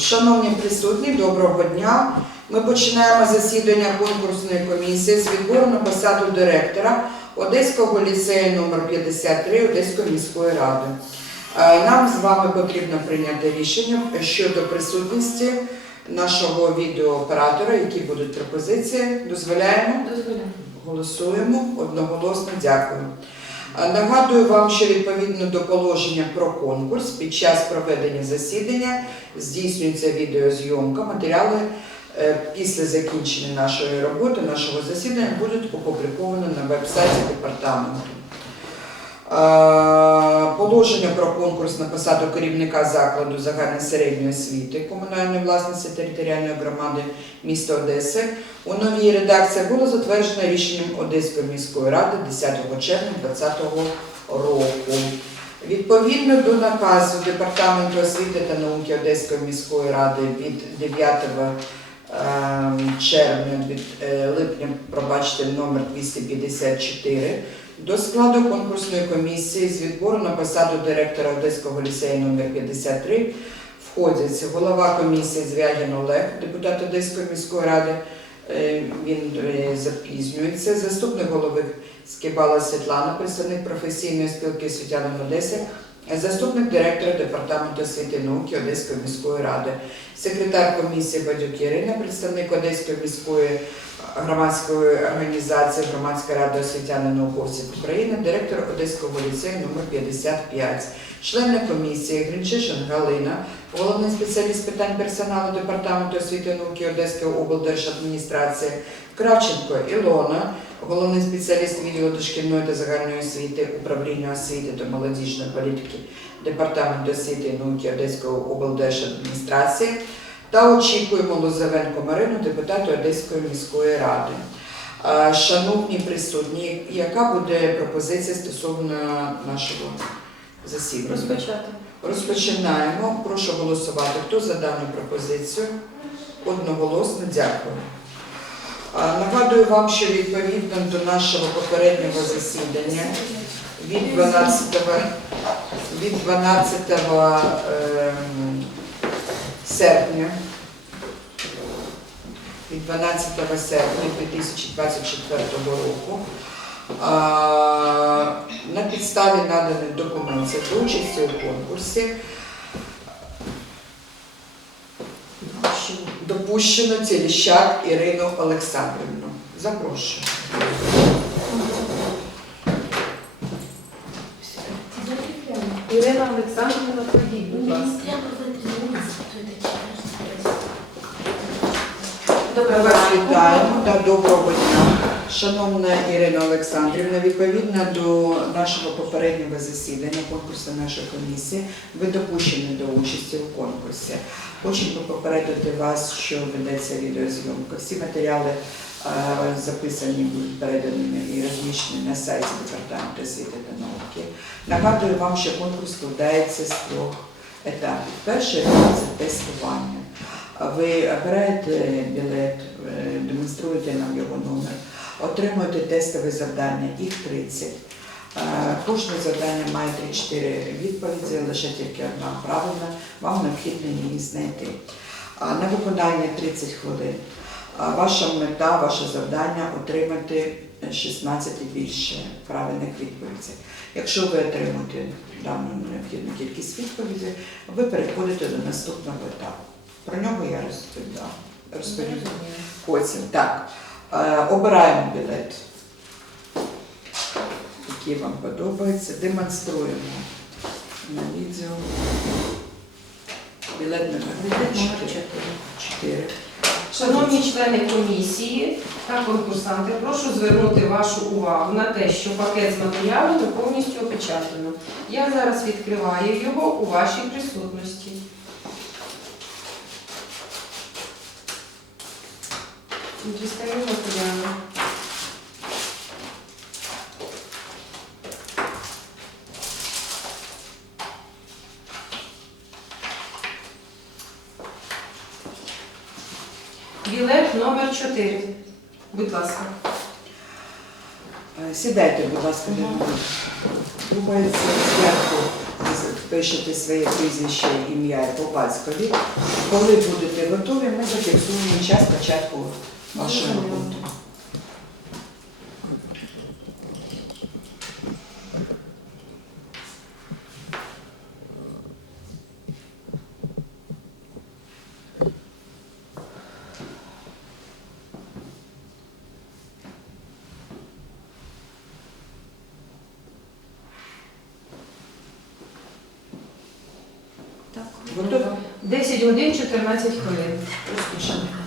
Шановні присутні, доброго дня. Ми починаємо засідання конкурсної комісії з відбору на посаду директора Одеського ліцею номер 53 Одеської міської ради. Е, Нам з вами потрібно прийняти рішення щодо присутності нашого відеооператора, які будуть пропозиції. Дозволяємо? Дозволяю. Голосуємо одноголосно. Дякую. Нагадую вам, що відповідно до положення про конкурс під час проведення засідання здійснюється відеозйомка. Матеріали е, після закінчення нашої роботи, нашого засідання будуть опубліковані на веб-сайті департаменту. Е, Положення про конкурс на посаду керівника закладу загальної середньої освіти комунальної власності територіальної громади міста Одеси у новій редакції було затверджено рішенням Одеської міської ради 10 червня 2020 року. Відповідно до наказу Департаменту освіти та науки Одеської міської ради від 9 ем, червня від е, липня, пробачте, номер 254 до складу конкурсної комісії з відбору на посаду директора Одеського ліцею номер 53 входять голова комісії Звягін Олег, депутат Одеської міської ради, е, він е, запізнюється, заступник голови Скибала Світлана, представник професійної спілки освітянин Одеси, заступник директора департаменту освіти і науки Одеської міської ради, секретар комісії Бадюк Ірина, представник Одеської міської громадської організації Громадська рада освітян і науковців України, директор Одеського ліцею номер 55, члени комісії Гринчишин Галина, головний спеціаліст питань персоналу департаменту освіти і науки Одеської облдержадміністрації, Кравченко Ілона, головний спеціаліст відділу дошкільної та загальної освіти управління освіти та молодіжної політики департаменту освіти і науки Одеської облдержадміністрації та очікуємо Лозовенко Марину, депутату Одеської міської ради. Шановні присутні, яка буде пропозиція стосовно нашого засідання? Розпочати. Розпочинаємо. Прошу голосувати. Хто за дану пропозицію? Одноголосно дякую. Нагадую вам, що відповідно до нашого попереднього засідання від 12, від 12 ем, серпня від 12 серпня 2024 року на підставі наданих документів до участі у конкурсі допущено Тіліщак Ірину Олександрівну. Запрошую. Ірина Олександрівна, вітаємо та доброго дня. Шановна Ірина Олександрівна, відповідно до нашого попереднього засідання конкурсу нашої комісії, ви допущені до участі у конкурсі. Хочемо попередити вас, що ведеться відеозйомка. Всі матеріали е, записані будуть передані і розміщені на сайті Департаменту освіти та науки. Нагадую вам, що конкурс складається з трьох етапів. Перший етап це тестування. Ви обираєте білет, е, демонструєте нам його номер, отримуєте тестове завдання, їх 30. Е, Кожне завдання має 3-4 відповіді, лише тільки одна правильна, вам необхідно її знайти. На виконання 30 хвилин. Ваша мета, ваше завдання отримати 16 і більше правильних відповідей. Якщо ви отримаєте дану необхідну кількість відповідей, ви переходите до наступного етапу. Про нього я розповідав. Розповім потім. Так, е, обираємо білет, який вам подобається. Демонструємо на відео. Білет номер 4. 4. Шановні члени комісії та конкурсанти, прошу звернути вашу увагу на те, що пакет з матеріалами повністю опечатано. Я зараз відкриваю його у вашій присутності. Дістаю матеріали. Білет номер 4. Будь ласка. Е, Сідайте, будь ласка, думається, зверху пишете своє прізвище, ім'я і по батькові. Коли будете готові, ми зафіксуємо час початку Зрозуміло. роботи. Готові? 10 годин 14 хвилин. Розпочнемо.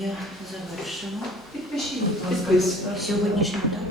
Я завершила Підпишіть, будь ласка. Сьогоднішню дату.